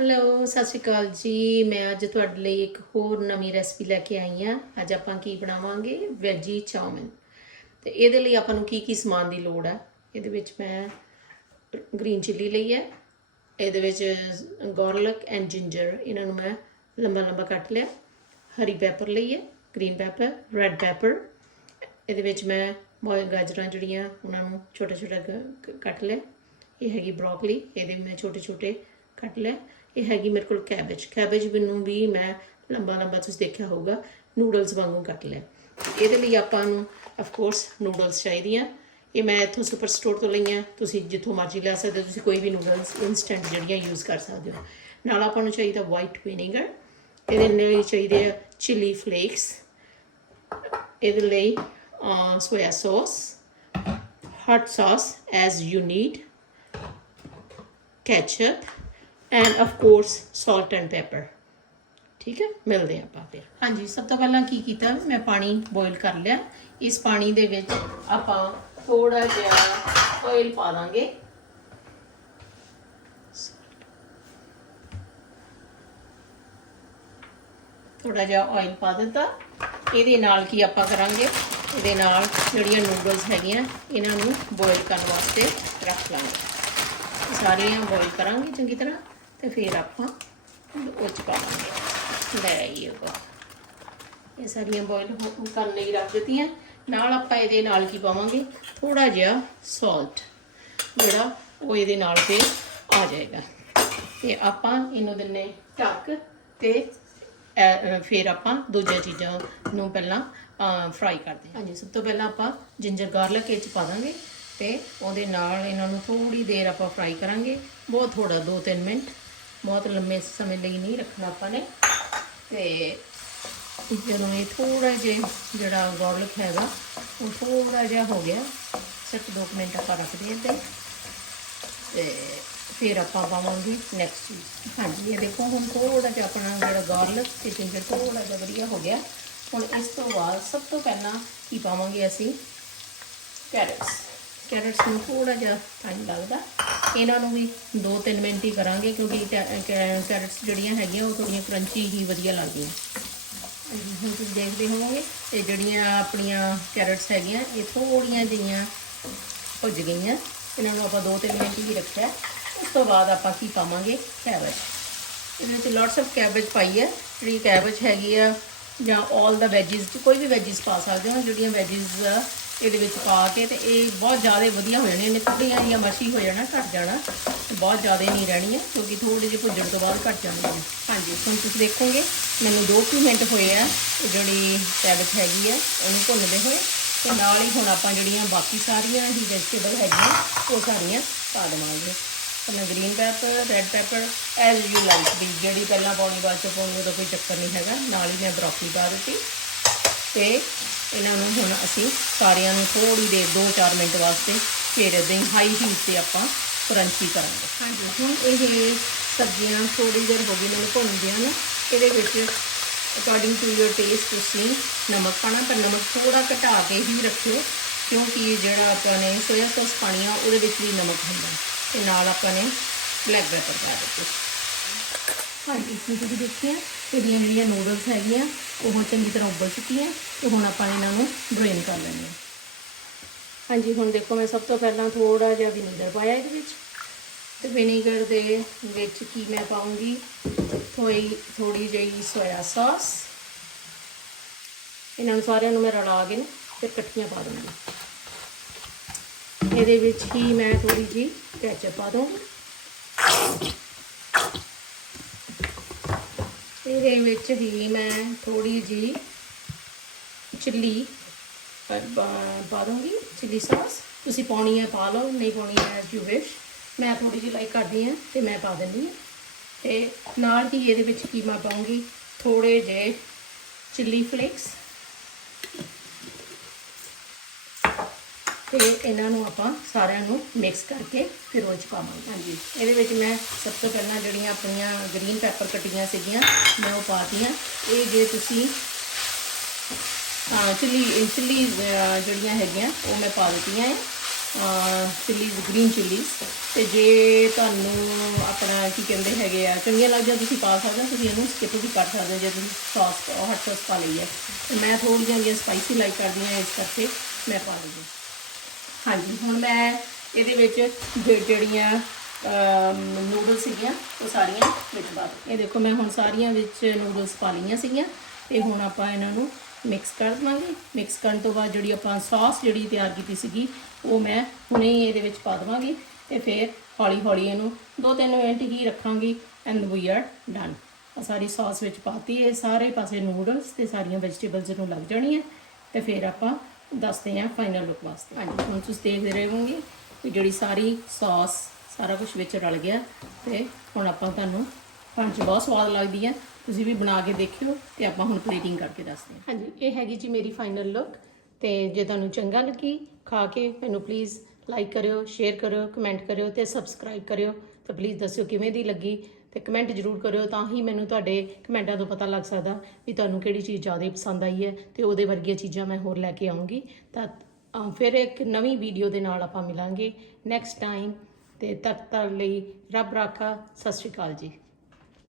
Hello ਸਤਿ ਸ਼੍ਰੀ ਅਕਾਲ ਜੀ। ਮੈਂ ਅੱਜ ਤੁਹਾਡੇ ਲਈ ਇੱਕ ਹੋਰ ਨਵੀਂ ਰੈਸਪੀ ਲੈ ਕੇ ਆਈ ਹਾਂ। ਅੱਜ ਆਪਾਂ ਕੀ ਬਣਾਵਾਂਗੇ? ਵੈਜੀ ਚਾਉਮਿਨ ਤੇ ਇਹਦੇ ਲਈ ਆਪਾਂ ਨੂੰ ਕੀ ਕੀ ਸਮਾਨ ਦੀ ਲੋੜ ਹੈ ਇਹਦੇ ਵਿੱਚ ਮੈਂ ਗ੍ਰੀਨ ਚਿੱਲੀ ਲਈ ਹੈ। ਇਹਦੇ ਵਿੱਚ ਗਾਰਲਿਕ ਐਂਡ ਜਿੰਜਰ ਇਹਨਾਂ ਨੂੰ ਮੈਂ ਲੰਬਾ ਲੰਬਾ ਕੱਟ ਲਿਆ। ਹਰੀ ਪੈਪਰ ਲਈ ਹੈ ਗ੍ਰੀਨ ਪੈਪਰ ਰੈੱਡ ਪੈਪਰ ਇਹਦੇ ਵਿੱਚ ਮੈਂ ਮੋਏ ਗਾਜਰਾਂ ਜਿਹੜੀਆਂ, ਉਹਨਾਂ ਨੂੰ ਛੋਟਾ ਛੋਟਾ ਕ- ਕੱਟ ਲਿਆ। ਇਹ ਹੈਗੀ ਬ੍ਰੋਕਲੀ ਇਹਦੇ ਮੈਂ ਛੋਟੇ ਛੋਟੇ ਕੱਟ ਲਿਆ। ਇਹ ਹੈਗੀ ਮੇਰੇ ਕੋਲ ਕੈਬੇਜ ਕੈਬੇਜ ਨੂੰ ਵੀ ਮੈਂ ਲੰਬਾ ਲੰਬਾ ਤੁਸੀਂ ਦੇਖਿਆ ਹੋਊਗਾ ਨੂਡਲਸ ਵਾਂਗੂ ਕੱਟ ਲਿਆ। ਇਹਦੇ ਲਈ ਆਪਾਂ ਨੂੰ ਆਫ ਕੋਰਸ ਨੂਡਲਸ ਚਾਹੀਦੀਆਂ। ਇਹ ਮੈਂ ਇੱਥੋਂ ਸੁਪਰ ਸਟੋਰ ਤੋਂ ਲਈਆਂ, ਤੁਸੀਂ ਜਿੱਥੋਂ ਮਰਜ਼ੀ ਲੈ ਸਕਦੇ ਹੋ, ਤੁਸੀਂ ਕੋਈ ਵੀ ਨੂਡਲਸ ਇਨਸਟੈਂਟ ਜਿਹੜੀਆਂ ਯੂਜ਼ ਕਰ ਸਕਦੇ ਹੋ। ਨਾਲ ਆਪਾਂ ਨੂੰ ਚਾਹੀਦਾ ਵਾਈਟ ਵਿਨੇਗਰ ਇਹਦੇ ਲਈ ਚਾਹੀਦੇ ਆ ਚਿਲੀ ਫਲੇਕਸ ਇਹਦੇ ਲਈ soya sauce hot sauce as you need, ketchup and of course, salt and pepper. ਠੀਕ ਹੈ ਮਿਲਦੇ ਹਾਂ ਆਪਾਂ ਫਿਰ ਹਾਂਜੀ ਸਭ ਤੋਂ ਪਹਿਲਾਂ ਕੀ ਕੀਤਾ ਮੈਂ ਪਾਣੀ ਬੋਇਲ ਕਰ ਲਿਆ ਇਸ ਪਾਣੀ ਦੇ ਵਿੱਚ ਆਪਾਂ ਥੋੜਾ ਜਿਹਾ ਆਇਲ ਪਾ ਦਾਂਗੇ ਥੋੜਾ ਜਿਹਾ ਆਇਲ ਪਾ ਦਿੱਤਾ ਇਹਦੇ ਨਾਲ ਕੀ ਆਪਾਂ ਕਰਾਂਗੇ ਇਹਦੇ ਨਾਲ ਜਿਹੜੀਆਂ ਨੂਡਲਸ ਹੈਗੀਆਂ ਇਹਨਾਂ ਨੂੰ ਬੋਇਲ ਕਰਨ ਵਾਸਤੇ ਰੱਖ ਲਾਂਗੇ ਸਾਰੀਆਂ ਬੋਇਲ ਕਰਾਂਗੇ ਚੰਗੀ ਤਰ੍ਹਾਂ ਤੇ ਫਿਰ ਆਪਾਂ ਉਹ ਚ ਪਾਵਾਂਗੇ ਲੈ ਆਈਏ ਇਹ ਸਾਰੀਆਂ ਬੋਇਲ ਕਰਨ ਲਈ ਰੱਖ ਦਿੱਤੀਆਂ। ਨਾਲ ਆਪਾਂ ਇਹਦੇ ਨਾਲ ਕੀ ਪਾਵਾਂਗੇ? ਥੋੜਾ ਜਿਹਾ ਸਾਲਟ ਜਿਹੜਾ ਉਹ ਇਹਦੇ ਨਾਲ ਤੇ ਆ ਜਾਏਗਾ। ਤੇ ਆਪਾਂ ਇਹਨੂੰ ਦਿੰਨੇ ਢੱਕ ਤੇ ਫਿਰ ਆਪਾਂ ਦੂਜੀਆਂ ਚੀਜ਼ਾਂ ਨੂੰ ਪਹਿਲਾਂ ਫਰਾਈ ਕਰਦੇ ਹਾਂ ਹਾਂਜੀ, ਸਭ ਤੋਂ ਪਹਿਲਾਂ ਆਪਾਂ ਜਿੰਜਰ ਗਾਰਲਿਕ ਇਹ ਚ ਪਾ ਦਾਂਗੇ ਤੇ ਉਹਦੇ ਨਾਲ ਇਹਨਾਂ ਨੂੰ ਥੋੜੀ ਦੇਰ ਆਪਾਂ ਫਰਾਈ ਕਰਾਂਗੇ। ਬਹੁਤ ਥੋੜਾ 2-3 ਮਿੰਟ। ਬਹੁਤ ਲੰਮੇ ਸਮੇਂ ਲਈ ਨਹੀਂ ਰੱਖਣਾ ਆਪਾਂ ਨੇ। ਤੇ ਜਦੋਂ ਇਹ ਥੋੜਾ ਜਿਹਾ ਜਿਹੜਾ ਗਾਰਲਿਕ ਹੈਗਾ, ਉਹ ਥੋੜਾ ਜਿਹਾ ਹੋ ਗਿਆ। ਸਿਰਫ 2 ਮਿੰਟ ਆਪਾਂ ਰੱਖਦੇ ਹਾਂ ਤੇ ਫਿਰ ਆਪਾਂ ਪਾਵਾਂਗੇ ਨੈਕਸਟ ਚੀਜ਼। ਹਾਂਜੀ, ਇਹ ਦੇਖੋ, ਹੁਣ ਥੋੜਾ ਜਿਹਾ ਆਪਣਾ ਜਿਹੜਾ ਗਾਰਲਿਕ ਤੇ ਜਿੰਜਰ ਥੋੜਾ ਜਿਹਾ ਵਧੀਆ ਹੋ ਗਿਆ। ਹੁਣ ਇਸ ਤੋਂ ਬਾਅਦ ਸਭ ਤੋਂ ਪਹਿਲਾਂ ਕੀ ਪਾਵਾਂਗੇ ਅਸੀਂ? ਕੈਰਟਸ ਕੈਰਟਸ ਨੂੰ ਥੋੜਾ ਜਿਹਾ ਟਾਈਮ ਲੱਗਦਾ। ਇਹਨਾਂ ਨੂੰ ਵੀ 2-3 ਮਿੰਟ ਹੀ ਕਰਾਂਗੇ ਕਿਉਂਕਿ ਕੈਰਟਸ ਜਿਹੜੀਆਂ ਹੈਗੀਆਂ, ਉਹ ਥੋੜੀਆਂ ਕਰੰਚੀ ਹੀ ਵਧੀਆ ਲੱਗਦੀਆਂ। ਹੁਣ ਤੁਸੀਂ ਦੇਖਦੇ ਹੋਵੋਗੇ, ਇਹ ਜਿਹੜੀਆਂ ਆਪਣੀਆਂ ਕੈਰਟਸ ਹੈਗੀਆਂ, ਇਹ ਥੋੜੀਆਂ ਜਿਹੀਆਂ ਭੁੱਜ ਗਈਆਂ। ਇਹਨਾਂ ਨੂੰ ਆਪਾਂ 2-3 ਮਿੰਟ ਹੀ ਰੱਖਿਆ। ਉਸ ਤੋਂ ਬਾਅਦ ਆਪਾਂ ਕੀ ਪਾਵਾਂਗੇ? ਕੈਬੇਜ ਇਹਦੇ ਵਿੱਚ ਲੋਟਸ ਆਫ ਕੈਬੇਜ ਪਾਈ ਹੈ। ਜਿਹੜੀ ਕੈਬੇਜ ਹੈਗੀ ਆ ਜਾਂ 올 ਦਾ ਵੈਜੀਸ ਕੋਈ ਵੀ ਵੈਜੀਸ ਪਾ ਸਕਦੇ ਹੋ, ਜਿਹੜੀਆਂ ਵੈਜੀਸ ਇਹਦੇ ਵਿੱਚ ਪਾ ਕੇ ਤੇ ਇਹ ਬਹੁਤ ਜ਼ਿਆਦਾ ਵਧੀਆ ਹੋ ਜਾਣੇ ਨੇ ਥੋੜ੍ਹੀਆਂ ਜਿਹੀਆਂ ਮੱਛੀ ਹੋ ਜਾਣਾ, ਘੱਟ ਜਾਣਾ ਤੇ ਬਹੁਤ ਜ਼ਿਆਦਾ ਨਹੀਂ ਰਹਿਣੀਆਂ ਕਿਉਂਕਿ ਥੋੜੀ ਜਿਹੀ ਭੁੱਜਣ ਤੋਂ ਬਾਅਦ ਘੱਟ ਜਾਂਦੀਆਂ ਹਾਂਜੀ, ਹੁਣ ਤੁਸੀਂ ਦੇਖੋਗੇ, ਮੈਨੂੰ 2 ਕੁ ਮਿੰਟ ਹੋਏ ਆ, ਇਹ ਜਿਹੜੀ ਕੈਬੇਜ ਹੈਗੀ ਆ, ਉਹਨੂੰ ਭੁੰਨਦੇ ਹੋਏ ਤੇ ਨਾਲ ਹੀ ਹੁਣ ਆਪਾਂ ਜਿਹੜੀਆਂ ਬਾਕੀ ਸਾਰੀਆਂ ਹੀ ਵੈਜੀਟੇਬਲ ਹੈਗੀਆਂ, ਉਹ ਸਾਰੀਆਂ ਪਾ ਦੇਵਾਂਗੇ। ਆਪਣਾ green pepper red pepper as you like ਵੀ ਜਿਹੜੀ ਪਹਿਲਾਂ ਪਾਉਣੀ ਬਾਅਦ ਚ ਪਾਉਣੀ ਉਹਦਾ ਕੋਈ ਚੱਕਰ ਨਹੀਂ ਹੈਗਾ। ਨਾਲ ਹੀ ਮੈਂ ਬਰੋਕਲੀ ਪਾ ਦਿੱਤੀ। ਤੇ ਇਹਨਾਂ ਨੂੰ ਹੁਣ ਅਸੀਂ ਸਾਰਿਆਂ ਨੂੰ ਥੋੜੀ ਦੇਰ 2-4 ਮਿੰਟ ਵਾਸਤੇ ਫਿਰ ਇਦਾਂ ਹੀ ਹਾਈ ਹੀਟ ਤੇ ਆਪਾਂ ਕਰੰਚੀ ਕਰਾਂਗੇ। ਹਾਂਜੀ, ਹੁਣ ਇਹ ਸਬਜ਼ੀਆਂ ਥੋੜੀ ਦੇਰ ਹੋ ਗਈ, ਮੈਨੂੰ ਭੁੰਨਦਿਆਂ ਨੂੰ। ਇਹਦੇ ਵਿੱਚ ਅਕੋਰਡਿੰਗ ਟੂ ਯੋਰ ਟੇਸਟ ਤੁਸੀਂ ਨਮਕ ਪਾਣਾ ਪਰ ਨਮਕ ਥੋੜਾ ਘਟਾ ਕੇ ਹੀ ਰੱਖਿਓ, ਕਿਉਂਕਿ ਜਿਹੜਾ ਆਪਾਂ ਨੇ ਸੋਇਆ ਸੌਸ ਪਾਣੀ ਆ, ਉਹਦੇ ਵਿੱਚ ਵੀ ਨਮਕ ਹੁੰਦਾ। ਤੇ ਨਾਲ ਆਪਾਂ ਨੇ ਬਲੈਕ ਪੈਪਰ ਪਾ ਦਿੱਤੇ। ਹਾਂਜੀ ਹੁਣ ਤੁਸੀਂ ਦੇਖਿਆ ਇਹਦੀਆਂ ਜਿਹੜੀਆਂ ਨੂਡਲਸ ਹੈਗੀਆਂ, ਉਹ ਚੰਗੀ ਤਰ੍ਹਾਂ ਉਬਲ ਚੁੱਕੀਆਂ ਤੇ ਹੁਣ ਆਪਾਂ ਇਹਨਾਂ ਨੂੰ ਡਰੇਨ ਕਰ ਲੈਂਦੇ ਹਾਂ। ਹਾਂਜੀ, ਹੁਣ ਦੇਖੋ, ਮੈਂ ਸਭ ਤੋਂ ਪਹਿਲਾਂ ਥੋੜਾ ਜਿਹਾ ਵਿਨੀਗਰ ਪਾਇਆ ਇਹਦੇ ਵਿੱਚ। ਤੇ ਵਿਨੀਗਰ ਦੇ ਵਿੱਚ ਕੀ ਮੈਂ ਪਾਉਂਗੀ? ਥੋੜੀ ਥੋੜੀ ਜਿਹੀ ਸੋਇਆ ਸੌਸ ਇਹਨਾਂ ਨੂੰ ਸਾਰਿਆਂ ਨੂੰ ਮੈਂ ਰਲਾ ਕੇ ਨਾ ਫਿਰ ਇਕੱਠੀਆਂ ਪਾ ਦੂੰਗੀ ਇਹਦੇ ਵਿੱਚ ਹੀ ਮੈਂ ਥੋੜੀ ਜੀ ਕੈਚਅਪ ਪਾ ਦੂੰਗੀ ਇਹਦੇ ਵਿੱਚ ਹੀ ਮੈਂ ਥੋੜੀ ਜੀ ਚਿੱਲੀ ਪਾ ਪਾ ਦੂੰਗੀ ਚਿੱਲੀ ਸੌਸ। ਤੁਸੀਂ ਪਾਉਣੀ ਹੈ ਪਾ ਲਓ, ਨਹੀਂ ਪਾਉਣੀ ਹੈ ਐਸ ਯੂ ਵਿਸ਼ ਮੈਂ ਥੋੜੀ ਜਿਹੀ ਲਾਈਕ ਕਰਦੀ ਹਾਂ ਤੇ ਮੈਂ ਪਾ ਦਿੰਦੀ ਹਾਂ। ਤੇ ਨਾਲ ਹੀ ਇਹਦੇ ਵਿੱਚ ਕੀ ਮੈਂ ਪਾਉਂਗੀ ਥੋੜੇ ਜਿਹੇ ਚਿੱਲੀ ਫਲੇਕਸ। ਤੇ ਇਹਨਾਂ ਨੂੰ ਆਪਾਂ ਸਾਰਿਆਂ ਨੂੰ ਮਿਕਸ ਕਰਕੇ ਫਿਰ ਉਹ ਚ ਪਾਵਾਂਗੇ। ਹਾਂਜੀ। ਇਹਦੇ ਵਿੱਚ ਮੈਂ ਸਭ ਤੋਂ ਪਹਿਲਾਂ ਜਿਹੜੀਆਂ ਆਪਣੀਆਂ ਗ੍ਰੀਨ ਪੈਪਰ ਕਟੀਆਂ ਸੀਗੀਆਂ ਮੈਂ ਉਹ ਪਾਤੀਆਂ। ਇਹ ਜੇ ਤੁਸੀਂ ਚਿੱਲੀ ਚਿੱਲੀ ਜਿਹੜੀਆਂ ਹੈਗੀਆਂ ਉਹ ਮੈਂ ਪਾ ਦਿੱਤੀਆਂ ਹੈ ਚਿੱਲੀਜ਼ ਗ੍ਰੀਨ ਚਿੱਲੀਜ਼ ਤੇ ਜੇ ਤੁਹਾਨੂੰ ਆਪਣਾ ਕੀ ਕਹਿੰਦੇ ਹੈਗੇ ਆ ਚੰਗੀਆਂ ਲੱਗਦੀਆਂ ਤੁਸੀਂ ਪਾ ਸਕਦੇ ਹੋ ਤੁਸੀਂ ਇਹਨੂੰ ਸਕਿਪ ਵੀ ਕਰ ਸਕਦੇ ਹੋ ਜੇ ਤੁਸੀਂ ਸੌਸ ਹਟ ਸੌਸ ਪਾ ਲਈ ਹੈ। ਮੈਂ ਥੋੜ੍ਹੀਆਂ ਜਿਹੀਆਂ ਸਪਾਈਸੀ ਲਾਈਕ ਕਰਦੀ ਹਾਂ ਇਸ ਕਰਕੇ ਮੈਂ ਪਾ ਲਈ। ਹਾਂਜੀ, ਹੁਣ ਮੈਂ ਇਹਦੇ ਵਿੱਚ ਜਿ- ਜਿਹੜੀਆਂ ਨੂਡਲ ਸੀਗੀਆਂ, ਉਹ ਸਾਰੀਆਂ ਵਿੱਚ ਪਾ ਦਿੱਤੀਆਂ। ਇਹ ਦੇਖੋ, ਮੈਂ ਹੁਣ ਸਾਰੀਆਂ ਵਿੱਚ ਨੂਡਲਸ ਪਾ ਲਈਆਂ ਸੀਗੀਆਂ ਤੇ ਹੁਣ ਆਪਾਂ ਇਹਨਾਂ ਨੂੰ ਮਿਕਸ ਕਰ ਦਵਾਂਗੇ ਮਿਕਸ ਕਰਨ ਤੋਂ ਬਾਅਦ ਜਿਹੜੀ ਆਪਾਂ ਸੌਸ ਜਿਹੜੀ ਤਿਆਰ ਕੀਤੀ ਸੀਗੀ, ਉਹ ਮੈਂ ਹੁਣੇ ਹੀ ਇਹਦੇ ਵਿੱਚ ਪਾ ਦਵਾਂਗੀ ਤੇ ਫਿਰ ਹੌਲੀ ਹੌਲੀ ਇਹਨੂੰ 2-3 ਮਿੰਟ ਹੀ ਰੱਖਾਂਗੀ ਐਂਡ ਵੀ ਆਰ ਡਨ ਸਾਰੀ ਸੌਸ ਵਿੱਚ ਪਾਤੀ, ਇਹ ਸਾਰੇ ਪਾਸੇ ਨੂਡਲਸ ਤੇ ਸਾਰੀਆਂ ਵੈਜੀਟੇਬਲਸ ਨੂੰ ਲੱਗ ਜਾਣੀਆਂ ਤੇ ਫਿਰ ਆਪਾਂ ਦੱਸਦੇ ਹਾਂ ਫਾਈਨਲ ਲੁੱਕ ਵਾਸਤੇ। ਹਾਂਜੀ। ਹੁਣ ਤੁਸੀਂ ਦੇਖਦੇ ਰਹੋਗੇ ਕਿ ਜਿਹੜੀ ਸਾਰੀ ਸੌਸ ਸਾਰਾ ਕੁਝ ਵਿੱਚ ਰਲ ਗਿਆ ਤੇ ਹੁਣ ਆਪਾਂ ਤੁਹਾਨੂੰ ਖਾਣ 'ਚ ਬਹੁਤ ਸਵਾਦ ਲੱਗਦੀ ਹੈ ਤੁਸੀਂ ਵੀ ਬਣਾ ਕੇ ਦੇਖਿਓ ਤੇ ਆਪਾਂ ਹੁਣ ਪਲੇਟਿੰਗ ਕਰਕੇ ਦੱਸਦੇ ਹਾਂ ਹਾਂਜੀ ਇਹ ਹੈਗੀ ਜੀ ਮੇਰੀ ਫਾਈਨਲ ਲੁੱਕ ਤੇ ਜੇ ਤੁਹਾਨੂੰ ਚੰਗਾ ਲੱਗੀ ਖਾ ਕੇ ਮੈਨੂੰ ਪਲੀਜ਼ ਲਾਈਕ ਕਰਿਓ ਸ਼ੇਅਰ ਕਰਿਓ ਕਮੈਂਟ ਕਰਿਓ ਤੇ ਸਬਸਕ੍ਰਾਈਬ ਕਰਿਓ ਤੇ ਪਲੀਜ਼ ਦੱਸਿਓ ਕਿਵੇਂ ਦੀ ਲੱਗੀ। ਤੇ ਕਮੈਂਟ ਜ਼ਰੂਰ ਕਰਿਓ ਤਾਂ ਹੀ ਮੈਨੂੰ ਤੁਹਾਡੇ ਕਮੈਂਟਾਂ ਤੋਂ ਪਤਾ ਲੱਗ ਸਕਦਾ ਵੀ ਤੁਹਾਨੂੰ ਕਿਹੜੀ ਚੀਜ਼ ਜ਼ਿਆਦਾ ਪਸੰਦ ਆਈ ਹੈ ਤੇ ਉਹਦੇ ਵਰਗੀਆਂ ਚੀਜ਼ਾਂ ਮੈਂ ਹੋਰ ਲੈ ਕੇ ਆਉਂਗੀ। ਤਾਂ ਫਿਰ ਇੱਕ ਨਵੀਂ ਵੀਡੀਓ ਦੇ ਨਾਲ ਆਪਾਂ ਮਿਲਾਂਗੇ। ਨੈਕਸਟ ਟਾਈਮ ਤੇ ਤੱਕ ਤੱਕ ਲਈ ਰੱਬ ਰਾਖਾ, ਸਤਿ ਸ਼੍ਰੀ ਅਕਾਲ ਜੀ।